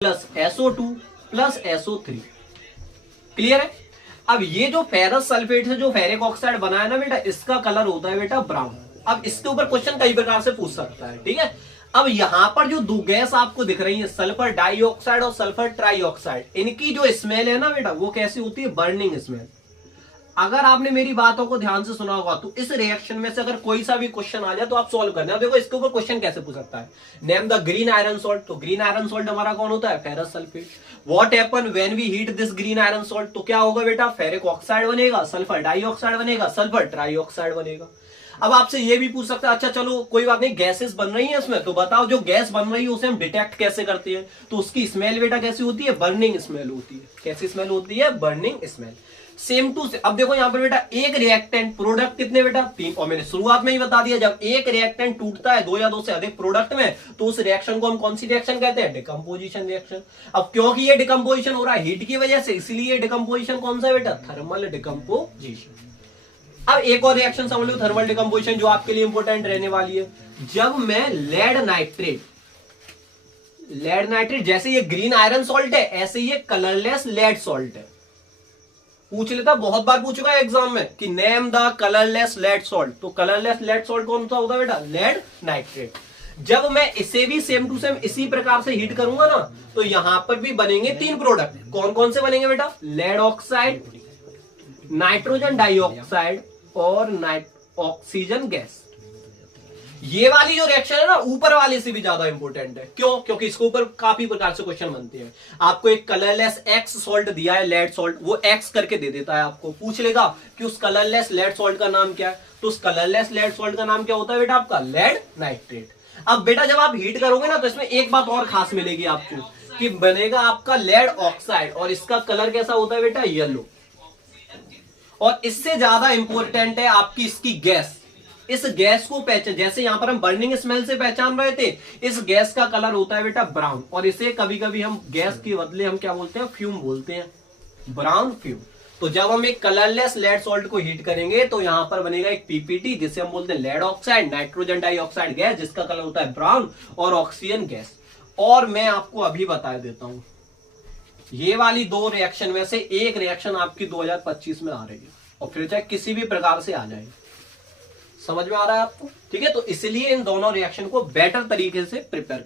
Plus SO2 plus SO3। Clear है। अब ये जो फेरस सल्फेट से जो फेरिक ऑक्साइड बना है ना बेटा, इसका कलर होता है बेटा ब्राउन। अब इसके ऊपर क्वेश्चन कई प्रकार से पूछ सकता है, ठीक है। अब यहां पर जो दो गैस आपको दिख रही है, सल्फर डाइऑक्साइड और सल्फर ट्राइऑक्साइड, इनकी जो स्मेल है ना बेटा, वो कैसी होती है? Burning smell. अगर आपने मेरी बातों को ध्यान से सुना होगा तो इस रिएक्शन में से अगर कोई सा भी क्वेश्चन आ जाए तो आप सॉल्व करना। देखो इसके ऊपर क्वेश्चन कैसे पूछ सकता है, name the green iron salt. तो ग्रीन आयरन सॉल्ट हमारा कौन होता है? Ferrous sulphate. What happen when we heat this green iron salt? तो क्या होगा बेटा? फेरिक ऑक्साइड बनेगा, सल्फर डाइऑक्साइड बनेगा, सल्फर ट्राइऑक्साइड बनेगा। अब आपसे ये भी पूछ सकता है, अच्छा चलो कोई बात नहीं, गैसेस बन रही है इसमें, तो बताओ जो गैस बन रही है उसे हम डिटेक्ट कैसे करते हैं? तो उसकी स्मेल बेटा कैसी होती है? बर्निंग स्मेल होती है। कैसी स्मेल होती है? Burning smell. सेम टू से अब देखो यहां पर बेटा एक रिएक्टेंट, प्रोडक्ट कितने बेटा? 3। और मैंने शुरुआत में ही बता दिया, जब एक रिएक्टेंट टूटता है 2 या 2 से अधिक प्रोडक्ट में, तो उस रिएक्शन को हम कौन सी रिएक्शन कहते हैं? Decomposition reaction. अब क्योंकि ये डिकम्पोजिशन हो रहा है हीट की वजह से, इसलिए डिकम्पोजिशन कौन सा है बेटा? Thermal decomposition. अब एक और रिएक्शन समझ लो, थर्मल डिकम्पोजिशन, जो आपके लिए इंपॉर्टेंट रहने वाली है। जब मैं लेड नाइट्रेट, जैसे ये ग्रीन आयरन सॉल्ट है, ऐसे ये कलरलेस लेड सॉल्ट है। पूछ लेता, बहुत बार पूछ चुका है एग्जाम में कि name the colourless lead salt. तो कलरलेस लेड सॉल्ट कौन सा होता है बेटा? Lead nitrate. जब मैं इसे भी सेम टू सेम इसी प्रकार से हीट करूंगा ना, तो यहां पर भी बनेंगे 3 प्रोडक्ट। कौन कौन से बनेंगे बेटा? लेड ऑक्साइड, नाइट्रोजन डाइऑक्साइड और ऑक्सीजन गैस। ये वाली जो रिएक्शन है ना, ऊपर वाले से भी ज्यादा इंपॉर्टेंट है। क्यों? क्योंकि इसके ऊपर काफी प्रकार से क्वेश्चन बनते हैं। आपको एक कलरलेस एक्स सॉल्ट दिया है, लेड सॉल्ट, वो एक्स करके दे देता है आपको, पूछ लेगा कि उस कलरलेस लेड सॉल्ट का नाम क्या है। तो उस कलरलेस लेड सॉल्ट का नाम क्या होता है बेटा? आपका लेड नाइट्रेट। अब बेटा जब आप हीट करोगे ना, तो इसमें एक बात और खास मिलेगी आपको, कि बनेगा आपका लेड ऑक्साइड, और इसका कलर कैसा होता है बेटा? येलो। और इससे ज्यादा इंपॉर्टेंट है आपकी इसकी गैस। इस गैस को पहचान, जैसे यहां पर हम बर्निंग स्मेल से पहचान रहे थे, इस गैस का कलर होता है बेटा ब्राउन। और इसे कभी कभी हम गैस के बदले हम क्या बोलते हैं? फ्यूम बोलते हैं, ब्राउन फ्यूम। तो जब हम एक कलरलेस लेड सॉल्ट को हीट करेंगे, तो यहां पर बनेगा एक पीपीटी, जिसे हम बोलते हैं lead oxide, nitrogen dioxide gas, जिसका कलर होता है ब्राउन, और ऑक्सीजन गैस। और मैं आपको अभी बता देता हूं, ये वाली 2 रिएक्शन में से एक रिएक्शन आपकी 2025 में आ रही है, और फिर चाहे किसी भी प्रकार से आ जाए। समझ में आ रहा है आपको? ठीक है, तो इसलिए इन दोनों रिएक्शन को बेटर तरीके से प्रिपेयर